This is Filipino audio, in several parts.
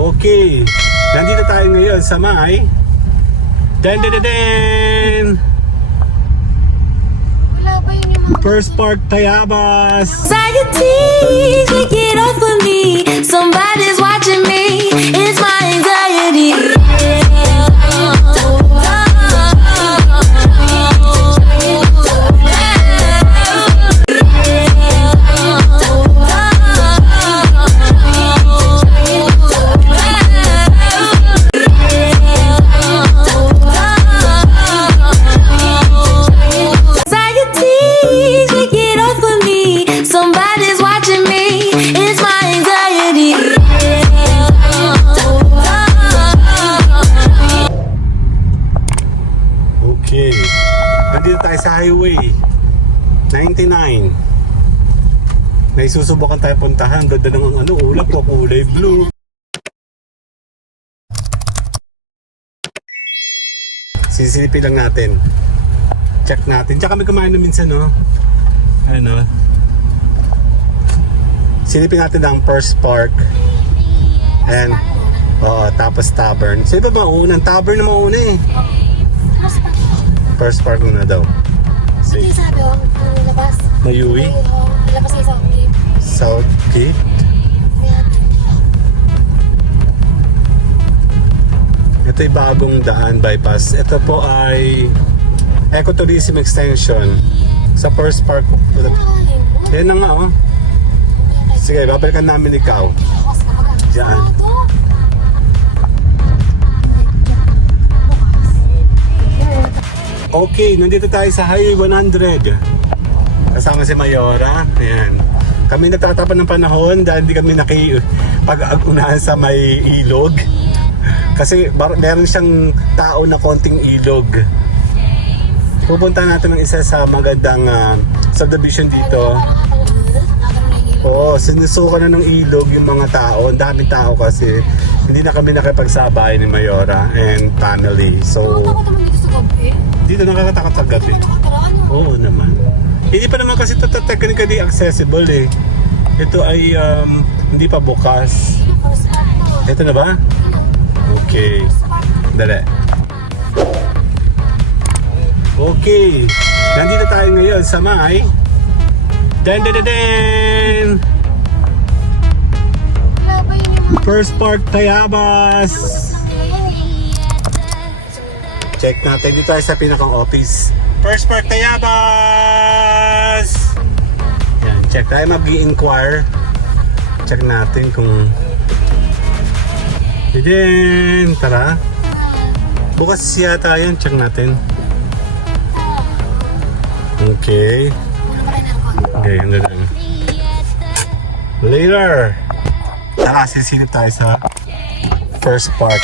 Okay, nandito tayo ngayon sa may Wala ba yun yung mga First Park Tayabas. Anxiety, take it off of me. Somebody's watching me. It's my anxiety. Anxiety, take it off of me. Somebody's watching me. It's my anxiety. Okay, nandito tayo sa highway 99. May susubukan tayo puntahan. Ganda ng ulap ko, kulay blue. Sisilipin lang natin. Check natin. Tsaka kami kumain na minsan, no? Ano? Silipin natin ang First Park. And, tapos Tavern. So, iba ba maunang? Tavern na mauna eh. First Park muna daw. Ano yung sabi ko? Ang labas? Mayui? Labas kayo sa game. Southgate? Ito ay bagong daan bypass. Ito po ay Ecotourism Extension sa First Park. Yan na nga, oh. Sige, babalikan namin ikaw. Diyan. Okay, nandito tayo sa Highway 100. Kasama si Mayora. Ayan. Kami nagtatapan ng panahon dahil hindi kami nakipag-unahan sa may ilog. Kasi meron siyang tao na konting ilog. Pupunta natin ng isa sa magandang subdivision dito. Oo, sinusukan na ng ilog yung mga tao. Ang daming tao kasi. Hindi na kami nakipagsabay ni Mayora and family. So, Takot naman dito sa gabi. dito nakakatakot sa gabi. Oo naman. Hindi pa naman kasi ito technically accessible eh. Ito ay hindi pa bukas. Ito na ba? Okay. Dali. Okay. Nandito tayo ngayon sa may Wala ba yun yung mga First Park Tayabas. Check natin dito tayo sa pinakang office. First Park Tayabas. Yan, check tayo mag-i-inquire. Check natin kung Diden, tara. Bukas yata yan, check natin. Okay. Okay, ang ganda. Later. Tara, sisilip tayo sa First Park.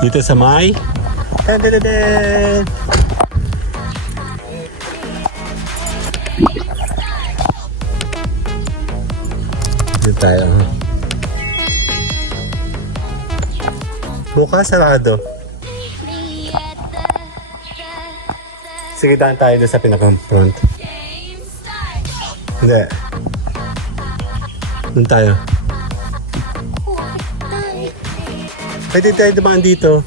Dito sa may dito tayo. Bukas sarado. Sige, daan tayo doon sa pinaka-front. Hindi. Doon tayo. Pwede tayo dumaan dito.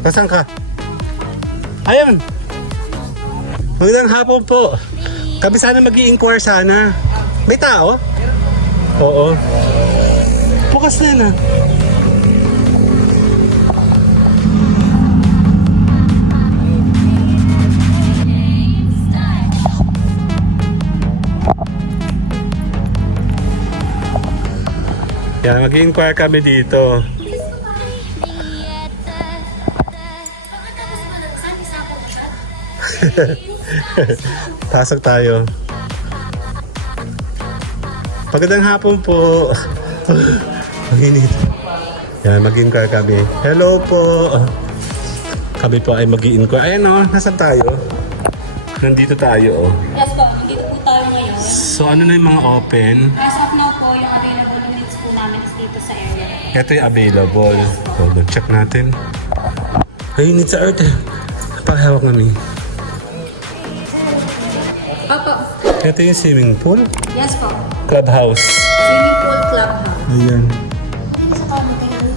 Nasaan ka? Ayun! Magandang hapon po. Kami sana mag-i-inquire sana. May tao? Oo. Bukas na na. Yan, mag-i-inquire kami dito. Pasok tayo. Magandang hapon po. Ang init. Yan, mag-inquire kami. Hello po. Kami po ay mag-i-inquire. Ayan o, nasan tayo? Nandito tayo o. Yes po, nandito po tayo ngayon. So ano na yung mga open? As of now po, yung available units po namin is dito sa area. Ito yung available. Hold on, check natin. Ay, init sa earth eh. Paghawak namin. Opo. Ito yung swimming pool. Yes po. Clubhouse. Swimming pool clubhouse. Ayan. Hindi sa kami tayo.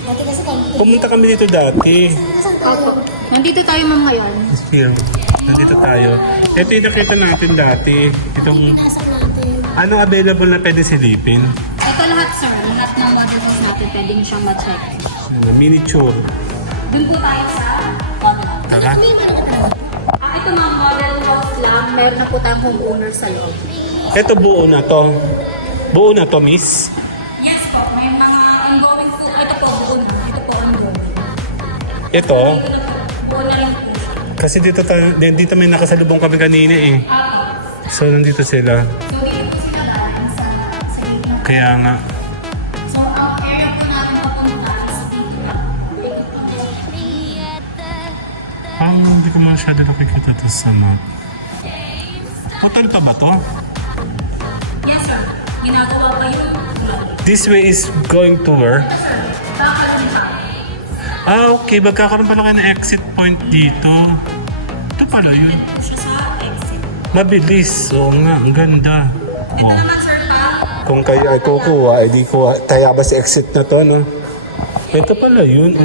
Dati kasi kami. Pumunta kami dito dati. Nasaan tayo? Opo. Nandito tayo ma'am ngayon. Here. Nandito tayo. Ito yung nakita natin dati. Itong Nasaan natin? ano available na pwede silipin. Ito lahat sir. Lahat ng models natin pwede nyo siyang ma-check. Miniature. Dun po tayo sa model. Tara. Ito mga model house lang. Meron na po tayong homeowner sa loob. Ito buo na to. Buo na to, miss. Yes po. May mga ongoing po. Ito po buo na. Ito po ongoing. Ito. Buo na rin po. Kasi dito may nakasalubong kami kanina eh. So nandito sila. So dito po sila dahil sa gitna. Kaya nga. So ang area po natin papunta is dito lang. Hindi ko masyado nakikita to sa map. Hotel pa ba to? Yes sir. Ginagawa pa yung This way is going to where? bakal nito. Okay. Magkakaroon pala kayo ng exit point dito. Ito pala yun. Siya sa exit. Mabilis. Oo nga. Ang ganda. Ito naman sir pa. Kung kayo ay kukuha, ay di kuha. Kaya ba sa exit na to, no? Ito pala yun.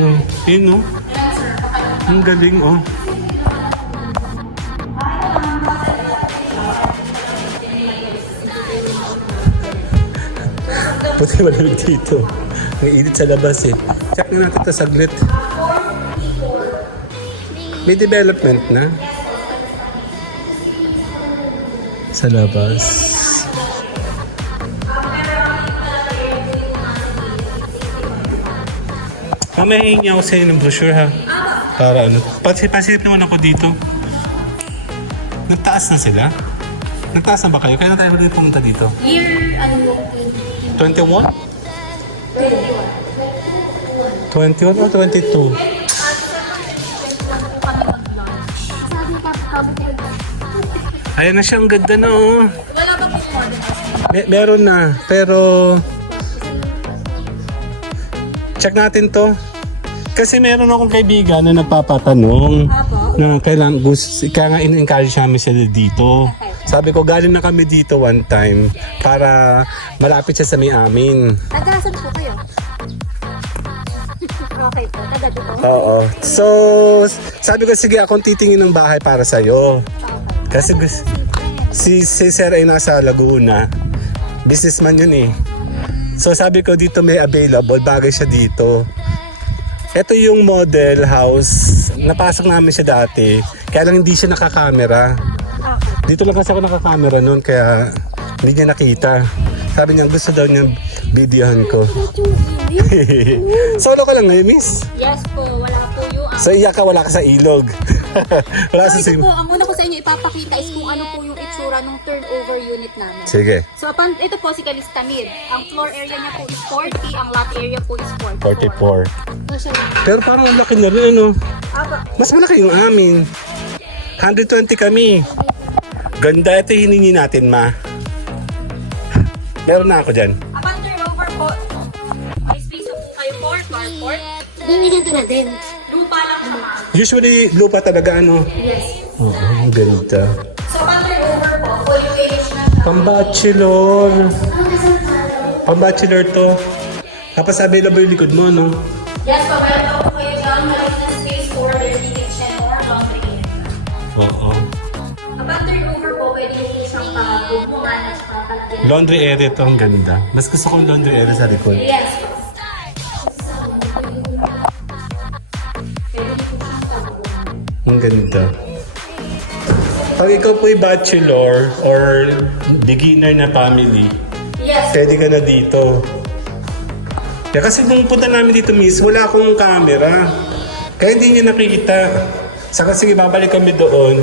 Yun, no? Ang galing, oh. Puti malamig dito. Ang init sa labas, eh. Check na natin ito saglit. May development na. Sa labas. Mamaya hihingi ako sa'yo ng brochure, ha? Para ano. Pasilip naman ako dito. Nagtaas na sila? Nagtaas na ba kayo? Kailan tayo ulit pumunta dito? Year, ano, 21? 21 o 22? sabi ka, kapit. Ayan na siya, ang ganda na, oh. Wala ba po model house? Meron na, pero check natin to. Kasi meron akong kaibigan na nagpapatanong na kailangan kaya nga in-encourage namin sila dito. Sabi ko, galing na kami dito one time para malapit siya sa may amin. Tagasan po kayo. Okay po, taga dito. Oo. So, sabi ko, sige, akong titingin ng bahay para sa'yo. Kasi si Sir ay nasa Laguna. Businessman yun eh. So sabi ko dito may available, bagay siya dito. Ito yung model house. Napasok namin siya dati. Kaya lang hindi siya nakakamera. Dito lang kasi ako nakakamera noon kaya hindi niya nakita. Sabi niya gusto daw niya videohan ko. Solo ka lang ngayon, miss? Yes po. Wala po yung... So iyak ka, wala ka sa ilog. Wala sa So ito sim. po, ang una ko sa inyo ipapakita is kung ano po yung itsura ng turnover unit namin. Sige, So ito po si Calistamid. Ang floor area niya po is 40, ang lot area po is 44. 44. Pero parang ang laki na rin, ano? Mas malaki yung amin. 120 kami. Ganda, ito hiningi natin, ma. Meron na ako dyan. Upon turnover po, may space na po kayo for carport. Ganyan ka na din. Lupa lang siya ma'am. Usually, lupa talaga, ano? Yes. Oo, ang ganda. So upon turnover po, fully finished na siya. Pambachelor. Pambachelor to. Tapos available yung likod mo, no? Yes po, meron po kayo dyan. Maliit na space for dirty kitchen or laundry area. Oo. Upon turnover po, pwede nyo po siyang pagbubuhan at pagkalagyan. Laundry area to, ang ganda. Mas gusto kong laundry area sa likod. Yes po. Ang ganda. Pag ikaw po'y bachelor or beginner na family, Yes. pwede ka na dito. Kaya kasi nung punta namin dito, miss, wala akong camera. Kaya hindi niya nakikita. Saka sige, babalik kami doon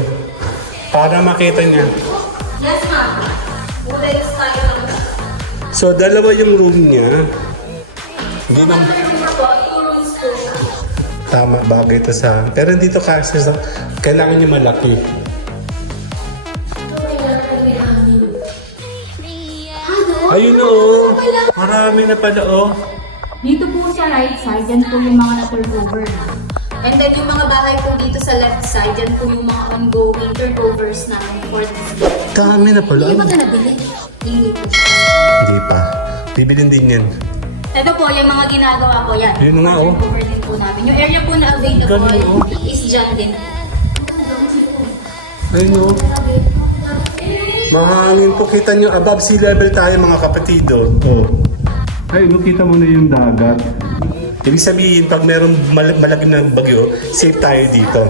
para makita niya. Yes ma'am. Models tayo lang. So, dalawa yung room niya. Hindi na Turnover po, 2 rooms po siya. tama, bagay ito sa... Pero dito kasi kailangan niya malaki. Ayun o. Marami na pala o. Dito po sa right side, yan po yung mga na-turnover na. And then yung mga bahay po dito sa left side, yan po yung mga ongoing turnovers namin for this year. Dami na pala. Hindi ba ito nabili? Hindi po siya. Hindi pa. Bibilin din yan. Ito po, yung mga ginagawa ko yan. Yun nga, oh. Turnover din po namin. Yung area po na available Ganun, oh. is dyan din. Ay no. Mahangin po. Kita nyo, above sea level tayo mga kapatido. Oh. Ay, makita mo na yung dagat. Ibig sabihin, pag merong malagim na bagyo, safe tayo dito.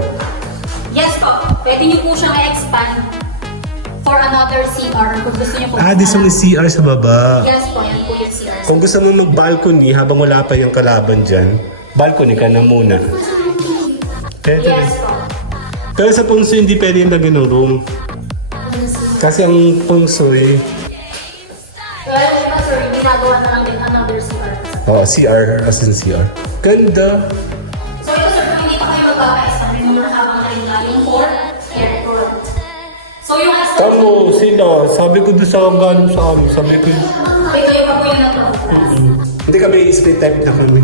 Yes po, pwede niyo po siyang i-expand for another CR kung gusto niyo po. This one is CR sa baba. Yes po, yan po yung CR. Kung gusto mo mag-balcony habang wala pa yung kalaban dyan, balcony ka na muna. Pwede. Yes po. Pero sa pungso, hindi pwede yung lagyan ng room. Kasi ang pungso Kaya yung iba sir, ginagawa na lang din another CR. CR as in CR. Ganda. So ito sir, kung hindi pa kayo magpapa-expand, remember habang nalinga yung 4 aircon. So yung as Tamo sila. Sabi ko doon sa galing sa amin. Sabi ko, okay, kayo pa po yung natutunan. hindi kami split type na kami.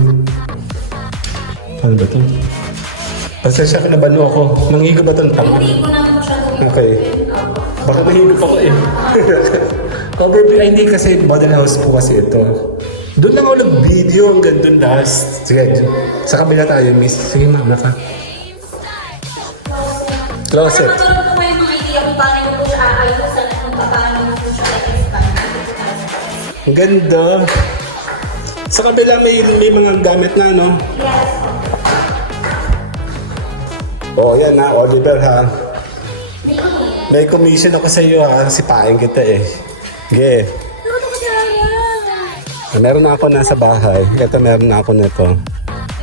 Ano ba ito? Pasensya ka na ba ako? Nangiga ba itong tanga? Hindi ko na po siya gawin. Okay. Baka mahigop ako eh. Overview, ay hindi kasi model house po kasi ito. Doon lang ako nag-video hanggang doon last. Sige, sa kabila tayo, miss. Sige, ma'am, naka. Closet. Para magkaroon po kayo ng idea kung paano nyo po siya aayusan at kung paano nyo po siya i-expand. Ang ganda. Sa kabila may mga gamit na, no? Yes. Oo, yan ha, Oliver ha. May commission ako sa iyo ha, sipain kita eh. Ge. Meron na ako nasa bahay. Ito meron na ako nito.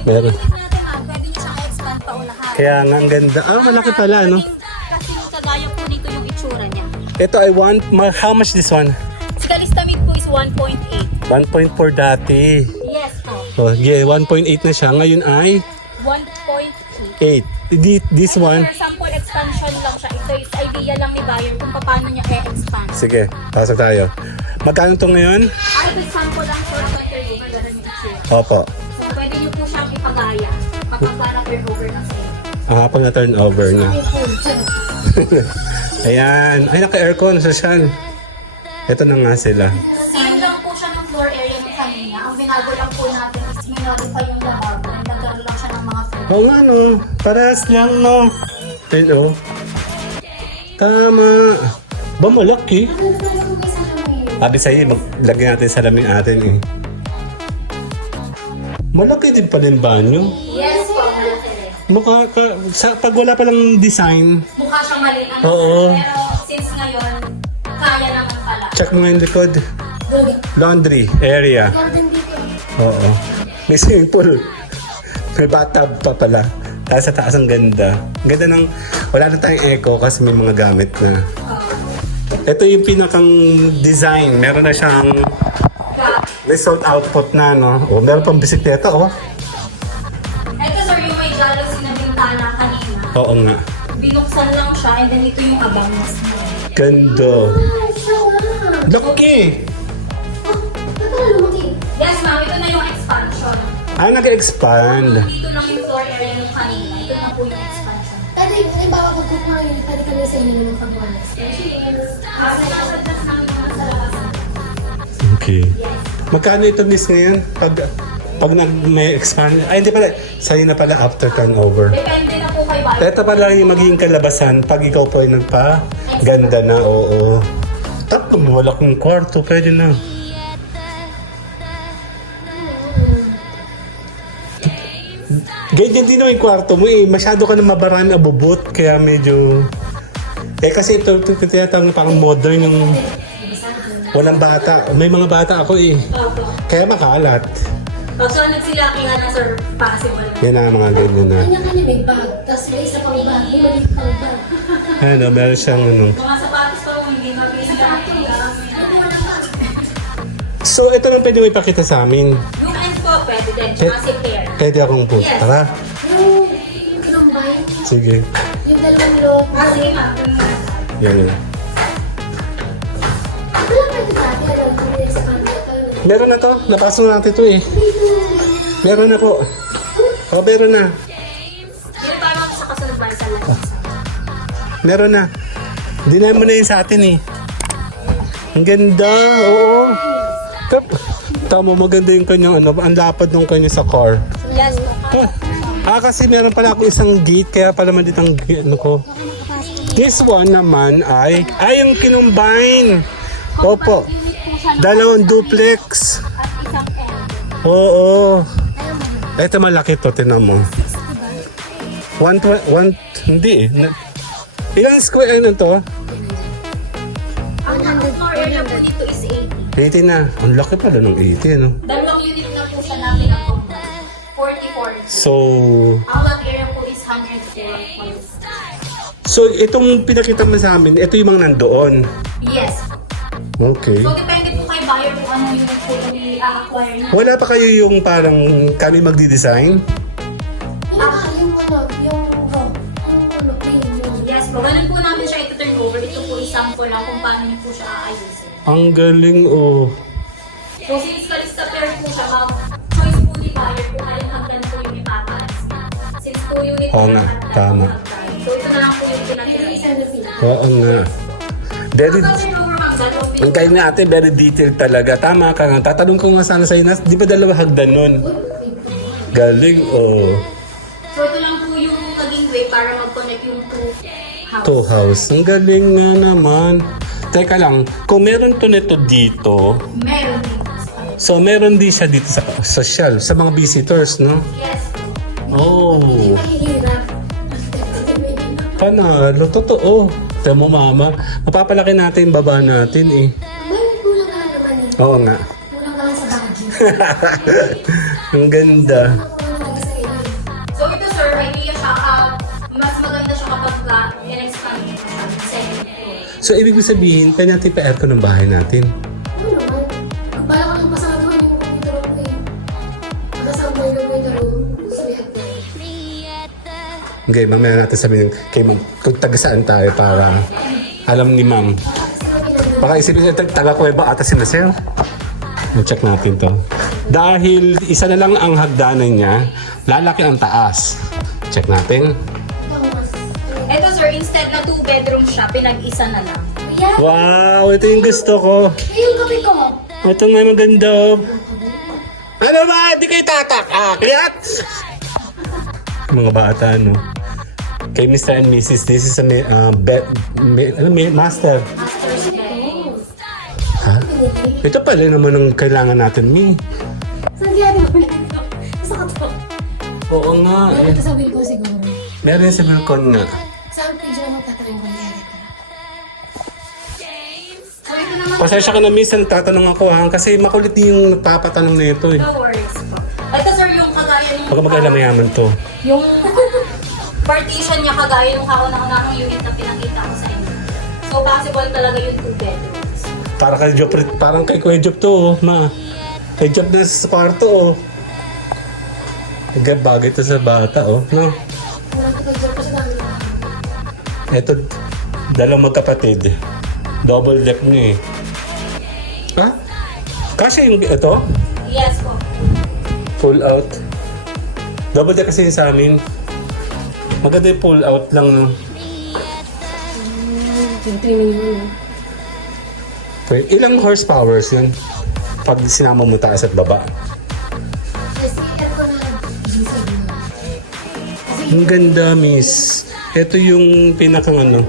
Meron. Pwede nyo siyang expand pa ulahan. Kaya nga ang ganda. Malaki pala, no? Kasi yung kagaya po nito yung itsura niya. Ito ay how much this one? Si Calistamid po is 1.8. 1.4 dati. Yes po. Oh, yeah, 1.8 na siya. Ngayon ay 1.8. 8. This one. For sample expansion lang siya. Ito is idea lang ni buyer kung paano niya i-expand. Sige, pasok tayo. Magkano to ngayon? Ito sample lang for turnover. Ganun yung itsura. Opo. So pwede niyo po siyang ipagaya kapag para turnover na sa'yo. Ako na turnover na. Ayan. Ay, naka-aircon. Social. Ito na nga sila. Same lang po siya ng floor area ni kanina. Ang binago lang po natin is minodify yung lababo. Nagkaroon lang siya ng mga floor. Oo nga no. Parehas lang no. Hello. Tama. Ba malaki? Sabi sa'yo, maglagyan natin salamin atin eh. Malaki din pala yung banyo. Yes po, malaki rin. Pag wala palang design, Mukha siyang maliit ang Oo. design, pero since ngayon, kaya naman pala. check mo nga yung likod. Laundry area. Garden dito. Oo. May swimming pool. May bathtub pa pala. Tapos sa taas ang ganda. Ang ganda ng, wala na tayong eco kasi may mga gamit na. Ito yung pinakang design. Meron na siyang result output na, no? O, meron pang bisikleta, oh. Ito sir, yung may jealousy na bintana kanina. Oo nga. Binuksan lang siya and then ito yung abang mas mo. Ganda. Laki! Yes ma'am, ito na yung expansion. Nag-expand. Dito lang yung floor area nung kanina. Ito na po yung expansion. Pwede, halimbawa kung kukuha yun, pwede kami sa inyo naman pag-wala. Kasi nasa taas namin naman sa labas. Okay. Magkano ito miss ngayon? Pag may expand, ay hindi pala, sa'yo na pala after turnover. Depende na po kay buyer. Ito pala yung magiging kalabasan pag ikaw po ay nagpa-ganda na, oo. Tapos wala kong kwarto, pwede na. Ganyan din naman yung kwarto mo eh. Masyado ka na mabarami abubot, kaya medyo... kasi ito tinatawag na parang modern yung... Walang bata. May mga bata ako eh. Kaya makalat. So, nagsilaki nga na sir, possible. Yan ang mga ganyan na. Kanya-kanya may bag, tapos may isa pang bag, may maliit pang bag. Ano, meron siyang ano. Mga sapatos pa kung hindi mabisilaki. So, ito lang pwede mo ipakita sa amin. Yung end po, pwede din. Tsaka si pair. Pwede akong po. Yes. Tara. Yung combine, Sige. yung dalawang loob. Sige ma'am. Yan. Ito lang pwede dati, alam ko, may sa kanila. Meron na to. Napasok natin ito eh. Meron na po. Oh, meron na. Meron na. Dinayan mo na yun sa atin eh. Ang ganda, oo. Tama, maganda yung kanyang ano, ang lapad ng kanya sa car. Yes po. Kasi meron pala ako isang gate, kaya pala maliit ang ano ko. This one naman ay yung kinumbine. Opo. Dalawang duplex. At isang L. Oo. Ito malaki to, tinan mo. Hindi eh. Ilang square ano to? Ang floor area po dito is 80. 80 na. Ang laki pala ng 80, ano? Dalawang unit na po siya namin ang combine. 44. So, Ang lot area po is 104. Itong pinakita mo sa amin, ito yung mga nandoon. Yes. Okay. So, depende po kay buyer kung anong unit po yung i-acquire niya. Wala pa kayo yung parang kami magdi-design? Yes po. Ganun po namin siya ito turn over. Ito po example lang kung paano niyo po siya aayusin. Ang galing, oh. So, since kalista pair po siya, choice po ni buyer kung alin hagdan po yung ipataas. Since 2 unit Oo po nga, yung hagdan tama. po hagdan. So, ito na lang po yung pinatira. Oo nga. Very, Ang turn over hagdan, ang kayo nga ate, very detailed talaga. Tama ka nga. Tatanong ko nga sana sa'yo, di ba dalawa hagdan nun? Galing, oh. So, ito lang po yung naging way para mag-connect yung house. To house. Ang galing nga naman. Teka lang, kung meron to nito dito, Meron din. so meron din siya dito sa social, sa mga visitors, no? Yes. Oh, panalo, totoo. Tiyan mo mama, mapapalaki natin yung baba natin eh. Kulang na naman eh. Oo nga. Kulang lang sa budget. Ang ganda. Kulang talaga sa ilan. So, ito sir, idea siya, mas maganda siya kapag in-expand niya siya sa second floor. So ibig sabihin, kaya natin pa-aircon ng bahay natin. Ano naman? Bala ko lang pasama doon yung computer ko eh. Kasama yung computer ko. Gusto niya. Okay, mamaya natin sabihin kay ma'am kung taga saan tayo para alam ni ma'am. Baka isipin niya, taga-Cueva ata si Nasir. I-check natin to. Dahil isa na lang ang hagdanan niya, lalaki ang taas. Check natin. Ito sir, instead na 2 bedroom siya, pinag-isa na lang. Yan! Wow, ito yung gusto ko. Yung kape ko! Ito nga maganda. Ano ba? Di kayo tatak? Kayat? Mga bata, no? Kay Mr. and Mrs. This is a master. Master's bed. Ha? Ito pala naman ang kailangan natin, Mi. Saan kaya naman ito? Sa kato. Oo nga. Ito sa will ko siguro. Meron sa balkon nga. Saan page na magtatanong ko nangyari ko? So ito naman, Pasensya ka na, Miss. Ang tatanong ako ha. Kasi makulit yung nagpapatanong na ito eh. no worries po. Ito sir, yung kagaya nung... Baka mag-alamayaman to. Yung partition niya kagaya nung kauna-unahang unit na pinakita ko sa inyo. So possible talaga yung 2 bedrooms. Parang kay Kuya Job to, oh, ma. Kay Job na sa kwarto, oh. Bagay to sa bata, oh. No? Wala ko kay Joe pa sa namin. Ito, dalawang magkapatid. Double deck niya eh. Ha? Kasi yung ito, Yes po. full out. Double deck kasi yung sa amin. Maganda yung full out lang, no? Yung 3 million. Ilang horsepowers yun? Pag sinama mo taas at baba. Kasi ito na diesel na. Kasi Ang ganda, miss. Ito yung pinakang ano.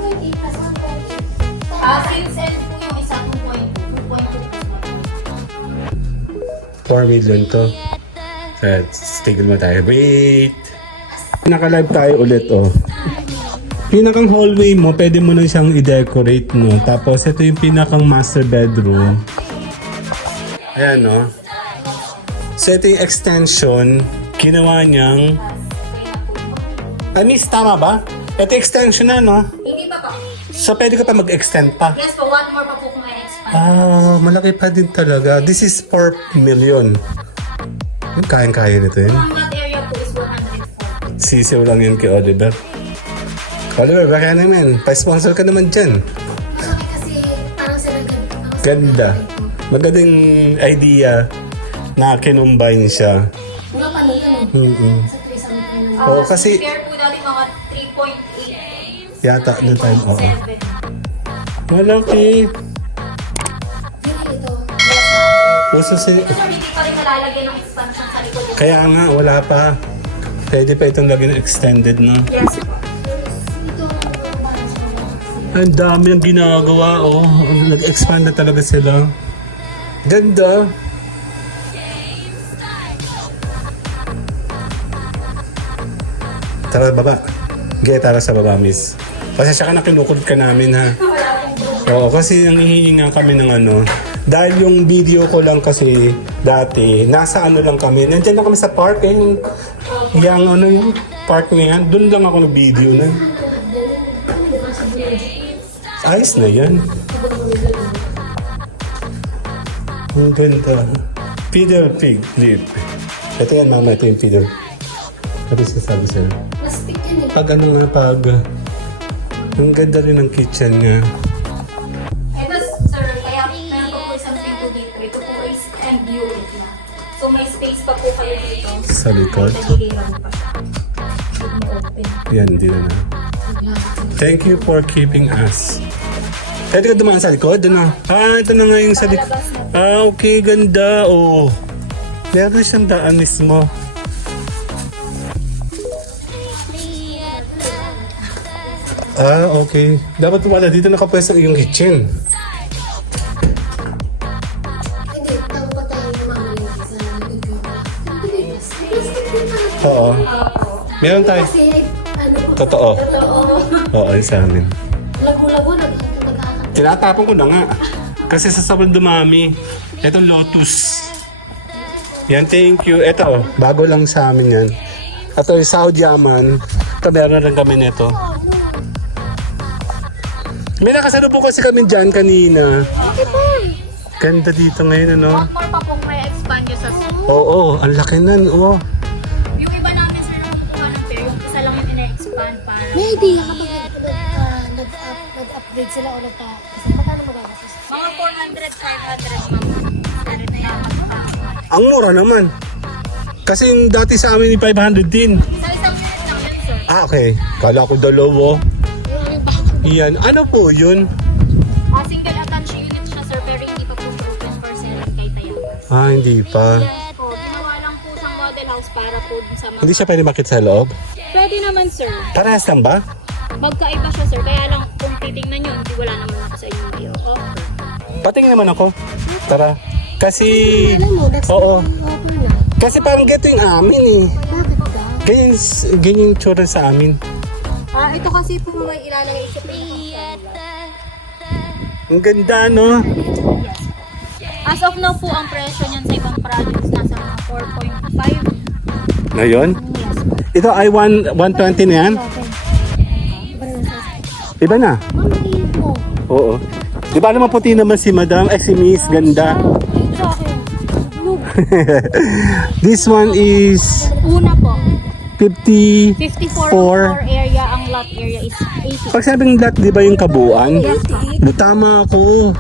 Since end po yung isa 2.2 4 million to. Tigil mo tayo. Wait. Naka-live tayo ulit, oh. Pinakang hallway mo, pwede mo na siyang i-decorate, no? Tapos, ito yung pinakang master bedroom. Ayan, no? So, ito yung extension. Ginawa niyang... Miss, tama ba? Ito extension na, no? Hindi pa po. So, pwede ka pa mag-extend pa. Yes po, one more pa po kung ma-expand. Malaki pa din talaga. This is 4 million. Kayang-kaya nito yun. Ang lot area po is 140. Sisiw lang yun kay Oliver. Oliver, baka naman. Pa-sponsor ka naman dyan. kasi parang sila Ganda. Magandang idea na kinumbine siya. Mga paano ka no? Mm-mm. Sa 3 something. Oo, kasi- Compare po dati mga Yata, noong time, oo. 7. Malaki. Hindi ito. Puso si... Ito sir, hindi pa rin nalalagyan ng expansion sa likod. Kaya nga, wala pa. Pwede pa itong lagyan ng extended, no? Yes po. Ito, balance mo ba? Ang dami ng ginagawa, oh. Nag-expand na talaga sila. Ganda. Tara, baba. Gaya, tara sa baba, miss. Pasensya ka na kinukulit ka namin, ha? Oo, kasi nangihingi nga kami ng ano. Dahil yung video ko lang kasi dati, nasa ano lang kami. Nandiyan na kami sa park, eh. Yung ano yung park ngayon. Doon lang ako nag-video na. Ayos na yan. Ang ganda. Peter Pig Lip. Ito yan, mama. Ito yung Peter. Ano sasabi sa'yo? Plastic yun eh. Pag ano nga, pag... ang ganda rin ng kitchen niya. Ito sir, kaya meron pa po isang pinto dito. Ito po is end unit na. So may space pa po kayo dito. Sa likod? Nagiliran pa siya. Hindi mo open. Yan, hindi na na. Thank you for keeping us. Pwede ka dumaan sa likod? Ano? Ah, ito na nga yung sa likod. Ah, okay. Ganda. Oh. Meron siyang daan mismo. Ah, okay. Dapat wala dito nakapwesto yung kitchen. Hindi, tawag pa tayo ng mga lady sa likod ko. Hindi, plastic din talaga. Oo. Meron tayo. Kasi, ano po, Totoo. totoo. Oo, ay sa amin. Lago-lago, nagkakakak. Tinatapon ko na nga. Kasi sa sabon dumami. Ito lotus. Yan, thank you. Ito, oh, bago lang sa amin yan. Ito yung Saudi Yaman. Ito, meron rin kami nito. May nakasalubong kasi kami dyan kanina. Ganda dito ngayon, ano? One more pa po may expand nyo sa Oo, ang laki nan, oo. Yung iba namin sir nakukuha ng pair, yung isa lang yung ina-expand para. May idea kapag nag-upgrade sila o nagpa... Kasi magkano magagastos? Mga 400, 500 ma'am. Pero na yan. Ang mura naman. Kasi yung dati sa amin yung 500 din. Sa isang unit lang yun sir. Ah, okay. Kala ko dalawa. Yan. Ano po yun? Single attached unit siya sir, pero hindi pa po proven for selling kay Tayagas. Ah, hindi pa. Yes po, ginawa lang po siyang model house para po sa mga... Hindi siya pwede makit sa loob? Pwede naman sir. Parehas lang ba? Magkaiba siya sir, kaya lang kung titingnan nyo, hindi wala naman ako sa inyo offer. Patingin naman ako. Tara. Kasi... Alam mo, next Oo. offer na. Kasi parang ganito yung amin eh. Bakit ba? Ganyan yung tsura sa amin. Ito kasi po may ilalagay sa Ang ganda, no? As of now po, ang presyo niyan sa ibang products nasa mga 4.5. Ngayon? Yes po. Ito ay 120 na yan? Iba na? Ma'am, naiinip mo. Oo. Di ba naman puti naman si Madam? Si Miss, ganda. Sa akin. Blue. This one is Una po, 54. 54 floor area, ang lot area is 80. Pag sabing lot, di ba yung kabuuan? Yes, Tama ako.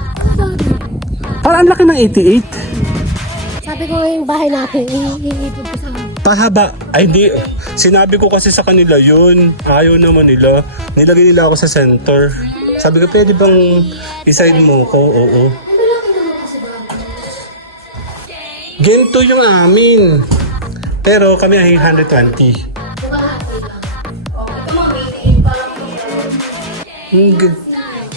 Parang ang laki ng 88. Sabi ko nga yung bahay natin, iipod ko sa Pahaba. Ay, di. Sinabi ko kasi sa kanila yun. Ayaw naman nila. Nilagay nila ako sa center. Sabi ko, pwede bang iside mo ko? Oo. Ganito yung amin. Pero kami ay 120. Ito mga 88 pa lang po.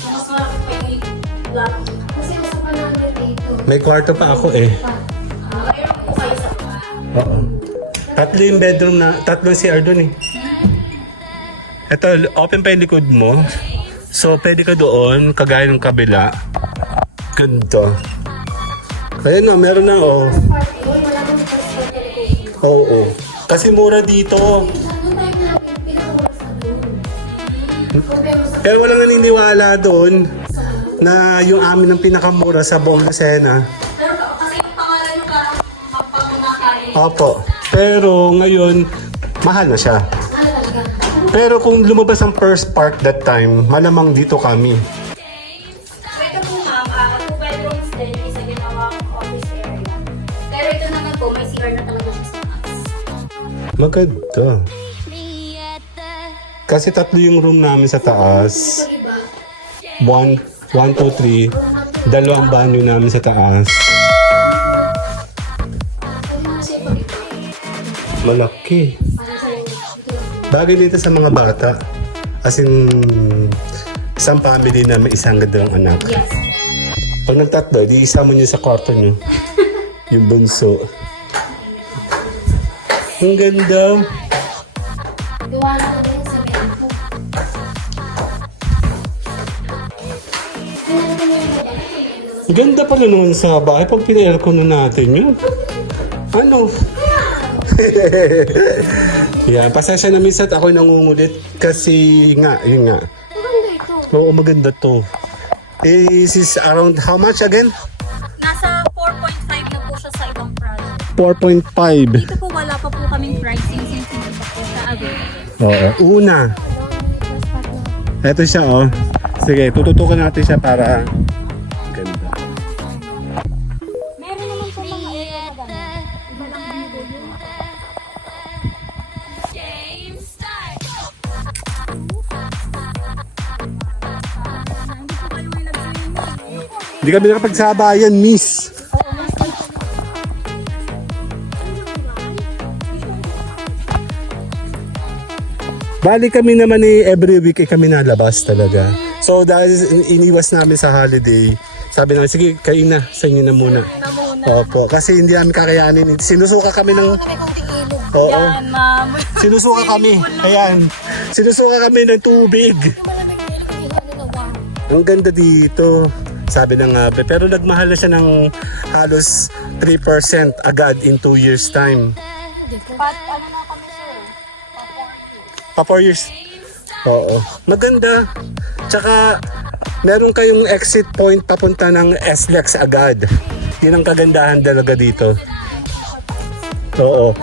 Mas malaki pa yung lot. Kasi usapan namin dito. May kwarto pa ako eh. Mayroon po kayo sa Oo. Tatlo yung bedroom na, tatlo yung CR dun eh. Ito, open pa yung likod mo. So, pwede ka doon, kagaya ng kabila. Ganito. Ayun na, meron na oh. Oo. Kasi mura dito. Pero walang naniniwala doon na yung amin ang pinakamura sa buong Lucena. Pero kasi yung pangalan nyo parang magpapunakain. Opo. Pero ngayon, mahal na siya. Pero kung lumabas ang first part that time, malamang dito kami. So ito po ma'am, 2 bedrooms din, isa ginawang office area. Pero ito naman po, may CR na talaga siya sa taas. Maganda. Kasi tatlo yung room namin sa taas. Pag-iba. 1, 2, 3. Dalawang banyo namin sa taas. Ano kasi pag-iba? Malaki. Para sa ito. Bagay dito sa mga bata. As in, isang family na may isang gandang anak. Yes. Pag nagtatlo, di isama nyo sa kwarto nyo. Yung bunso. Ang ganda. Gawa na ko din sa ganito. Tingnan ko yung baba. Ang ganda pala naman sa bahay pag pina-aircon na natin yun. Ano? Yan, pasensya na minsan ako'y nangungulit kasi nga, yun nga. Maganda ito. Oo, maganda to. This is around how much again? Nasa 4.5 na po siya sa ibang product. 4.5. Dito po wala pa po kaming pricing since hindi pa po siya available. Oo, una. Ito siya, oh. Sige, tututukan natin siya para ganda. Meron naman po mga area na gano'n. Iba lang dito yun. Hindi po kayo may nag-swimming. Hindi kami nakapagsabayan, miss. Bali kami naman every week kami nalabas talaga. So dahil iniwas namin sa holiday, sabi namin, sige, kain na, sa inyo na muna. Opo, kasi hindi namin kakayanin. Sinusuka kami ng... Oo. Yan, ma'am. Sinusuka kami. Ayan. Sinusuka kami ng tubig. Ang ganda dito. Sabi ng pero nagmahal na siya ng halos 3% agad in 2 years time. But ano na kami, sir? Pa 4 years. Oo. Maganda. Tsaka, meron kayong exit point papunta ng SLEX agad. Yun ang kagandahan talaga dito. Oo.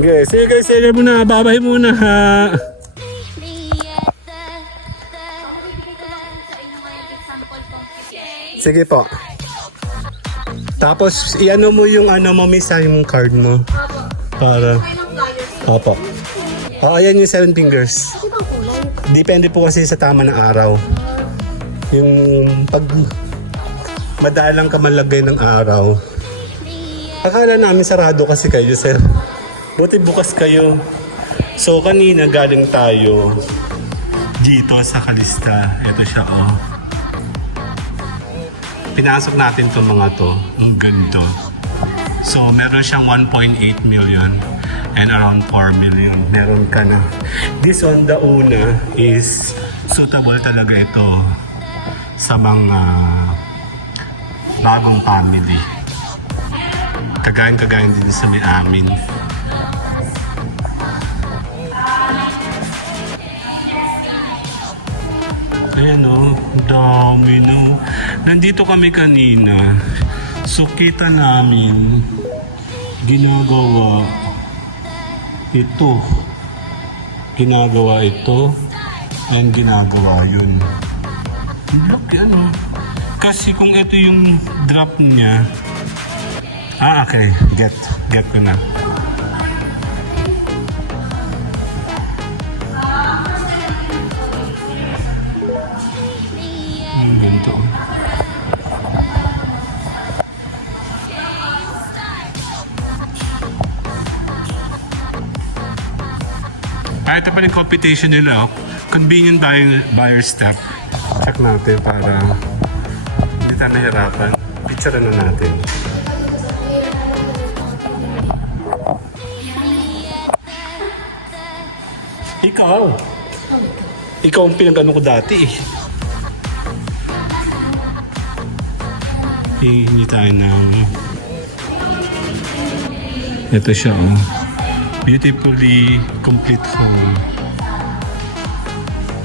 Okay, sige muna. Babay muna ha. Sige po. Tapos, iano mo yung ano mo, miss, yung card mo. Para... Opo. Ayan yung 7 fingers. Depende po kasi sa tama ng araw. Yung pag madalang ka malagay ng araw. Akala namin sarado kasi kayo, sir. Buti bukas kayo. So, kanina galing tayo dito sa Calista. Ito siya, oh. Pinasok natin itong mga to. Ang ganda. So, meron siyang 1.8 million and around 4 million. Meron ka na. This one, the una, is suitable talaga ito sa mga bagong family. Kagayan din sa may amin. Ayan o, dami no. Nandito kami kanina. So kita namin ginagawa ito. Ginagawa ito and ginagawa yun. Laki ano. Kasi kung ito yung drop niya. Okay. Get ko na. Ang ganito. Ito pa yung computation nila. Convenient buyer step. Check natin para hindi tayo nahirapan. Picture na natin. Ikaw ang pinag-ano ko dati eh. Hindi tayo ng... Ito siya oh. Beautifully complete home.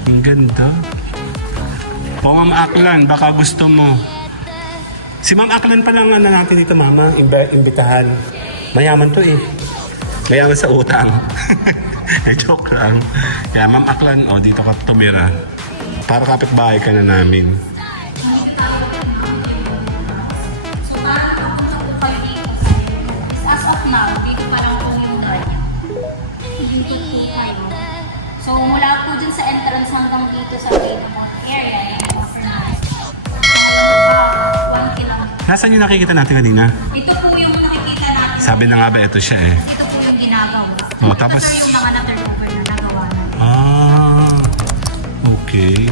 Ang ganda. O Ma'am Aklan, baka gusto mo. Si Ma'am Aklan pa lang ano natin dito, mama. Imbitahan. Mayaman to eh. Mayaman sa utang. Joke lang. Kaya Ma'am Aklan, dito ka tumira. Para kapitbahay ka na namin. So, para kapunta po kayo dito. As of now, dito pa lang po yung guardian. dito sa main area, yung offer natin. 1K lang. Nasaan yung nakikita natin kanina? Ito po yung nakikita natin. Sabi na nga ba, ito siya eh. Ito po yung ginagawa. Oh, tapos- Ito sir yung mga na-turnover na nagawa na. Ah, okay.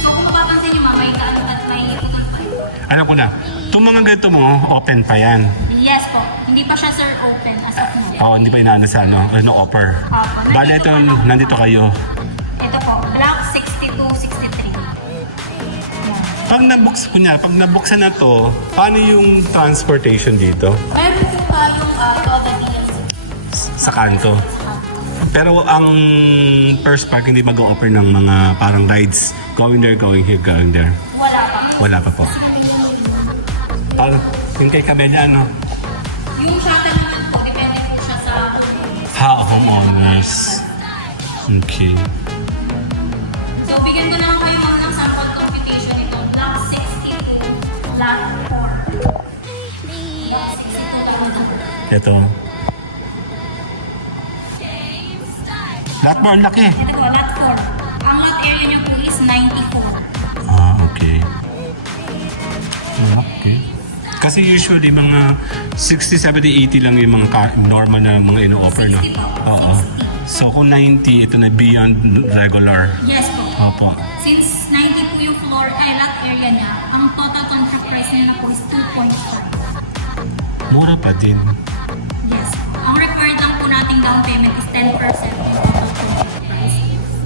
So kung mapapansin nyo may kaano at may ipunan pa ito. Alam ko na, itong mga ganito mo, open pa yan. Yes po. Hindi pa siya sir open as of now. Oo, hindi pa inaano sa offer. Bale, ito, nandito kayo. Ito po, block 62-63. Yan. Pag nabuksan na to, paano yung transportation dito? Meron po tayong total deals. Sa kanto. Pero ang first park hindi mag-offer ng mga parang rides. Going there, going here, going there. Wala pa. Wala pa po. Parang yung kay Camelia, ano? Yung shuttle naman po, depende po siya sa Homeowners. Okay. So, bigyan ko na lang kayo ma'am ng sample computation ito. Block 62, lot 4. Block 62, Ito. Lahat mo, ang laki. ito po, lot 4. Ang lot area niya po is 94. Ah, okay. Okay. Kasi usually mga 60, 70, 80 lang yung mga normal na mga ino-offer, no? 60 po. Oo. So kung 90, ito na beyond regular. Yes po. Opo. Since 90 po yung floor, lot area niya, ang total contract price niya na po is 2.5. Mura pa din. Yes. Ang required lang po nating down payment is 10% of total contract price.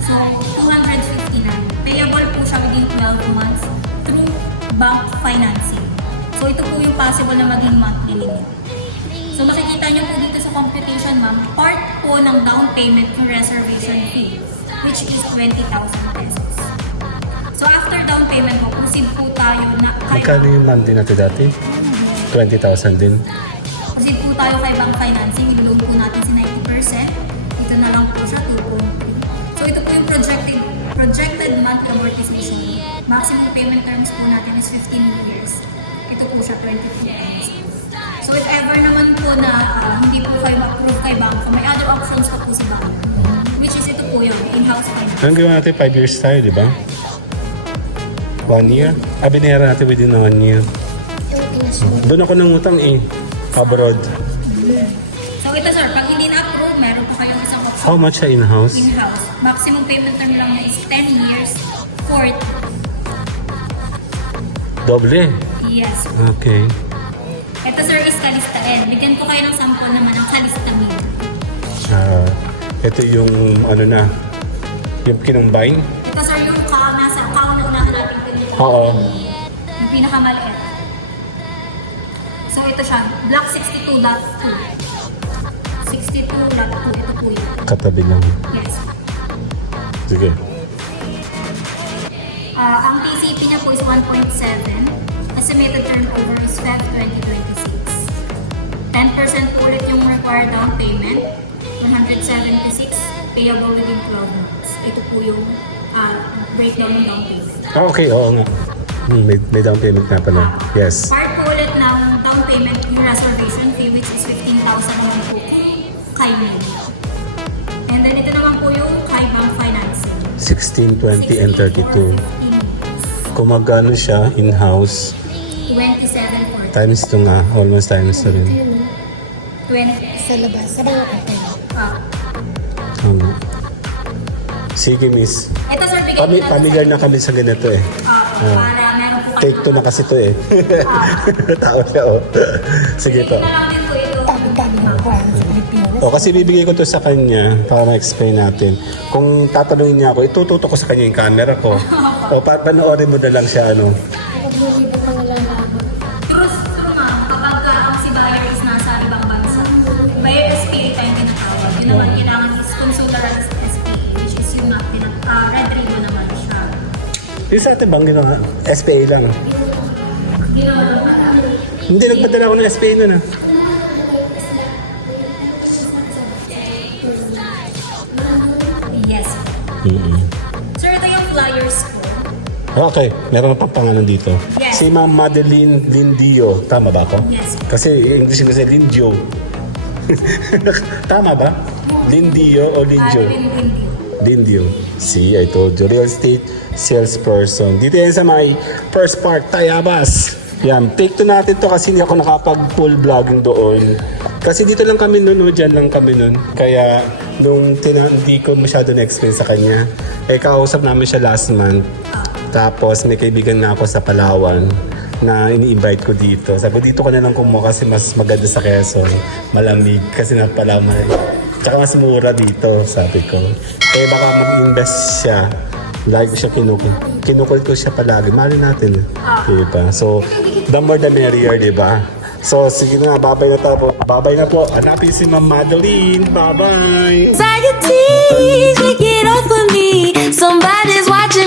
So, 259. Payable po siya within 12 months through bank financing. So, ito po yung possible na maging monthly limit. So, makikita niyo po dito sa computation, ma'am, part po ng down payment yung reservation fee, which is 20,000 pesos. So, after down payment po, proceed po tayo na Magkano yung monthly natin dati? 20,000 din. Proceed po tayo kay bank financing, i-loan po natin si 90%. Ito na lang po siya, 2.3. So ito po yung projected monthly amortization. Maximum payment terms po natin is 15 years. Ito po siya, 22 years. So if ever naman po na hindi po kayo ma-approve kay bank, may other options pa po si bank. Which is ito po yung in-house finance. Anong ginawa natin? 5 years tayo, di ba? 1 year? Binayaran natin within 1 year. Yung pinasulit. Doon ako nangutang eh. Abroad. So ito sir, pag hindi na-approve, meron po kayong isang option. How much sa in-house? In-house. Maximum payment term lang niya is 10 years, 40. Doble. Yes. Okay. Ito sir is Kalistaen. Bigyan ko kayo ng sample naman ng Kalistamin. Ito yung ano na, yung kinumbine. Ito sir yung nasa kauna-unahan natin pinita. Oo. Yung pinakamaliit. So ito siya, block 62 lot 2. 62 lot 2, ito po yun. Katabi lang. Yes. Sige. Ang TCP niya po is 1.7. Estimated turnover is Feb 2026. 10% po ulit yung required down payment. 176 payable within 12 months. Ito po yung breakdown ng down payment. Okay, oo nga. May down payment na pala. Yes. Part po ulit ng down payment yung reservation fee which is 15,000 naman po kay Melia. And then ito naman po yung kay bank financing. 16, 20, and 32. 15. Kung magkano siya in-house, 27 times 2 nga. Almost times 2 rin. 20. Sa labas. Sa mga open. Tama. Sige, miss. Ito sir, bigay ko lang Pamilyar na kami sa ganito eh. para meron po Take 2 na kasi to eh. Tao siya, oh. Sige Bigay po. na lang din po ito. Dami ng kwan sa Pilipinas. O, kasi bibigay ko to sa kanya para ma-explain natin. Kung tatanungin niya ako, itututo ko sa kanya yung camera ko. O, panoorin mo na lang siya, ano. Kapag lumibot na nalalaman. True ma'am, kapag ang si buyer is nasa ibang bansa, buyer SPA tayo tinatawag. Yun naman kailangan is consularized SPA, which is yung red ribbon naman siya. Yung sa atin bang ginawa? SPA lang. Ginawa lang pala. Hindi, nagpadala ako ng SPA nun ah. Yes. Sir, ito yung flyers ko. Okay, meron pang pangalan dito. Yes. Si Ma'am Madeline Lindio. Tama ba ako? Yes. Kasi English kasi Lindio. Tama ba? Lindio o Lindio? Hindi. Didn't you? See, I told you. Real estate salesperson. Dito yan sa may First Park, Tayabas. Yan, take to natin to kasi hindi ako nakapag-full vlogging doon. Kasi dito lang kami noon, no? Dyan lang kami noon. Kaya, nung hindi ko masyado na-explain sa kanya, kausap namin siya last month. Tapos, may kaibigan na ako sa Palawan na ini-invite ko dito. Sabi ko, dito ko na lang kumuha kasi mas maganda sa Quezon. Malamig kasi na Palawan. Tsaka mas mura dito, sabi ko. Baka mag-invest siya. Lagi ko siya kinukul ko siya palagi. Mahal natin. Diba? So, the more the merrier, diba? So, sige na, babay na tapo. Babay na po. Hanapin si Ma'am Madeline. Bye-bye! Anxiety, take it off of me. Somebody's watching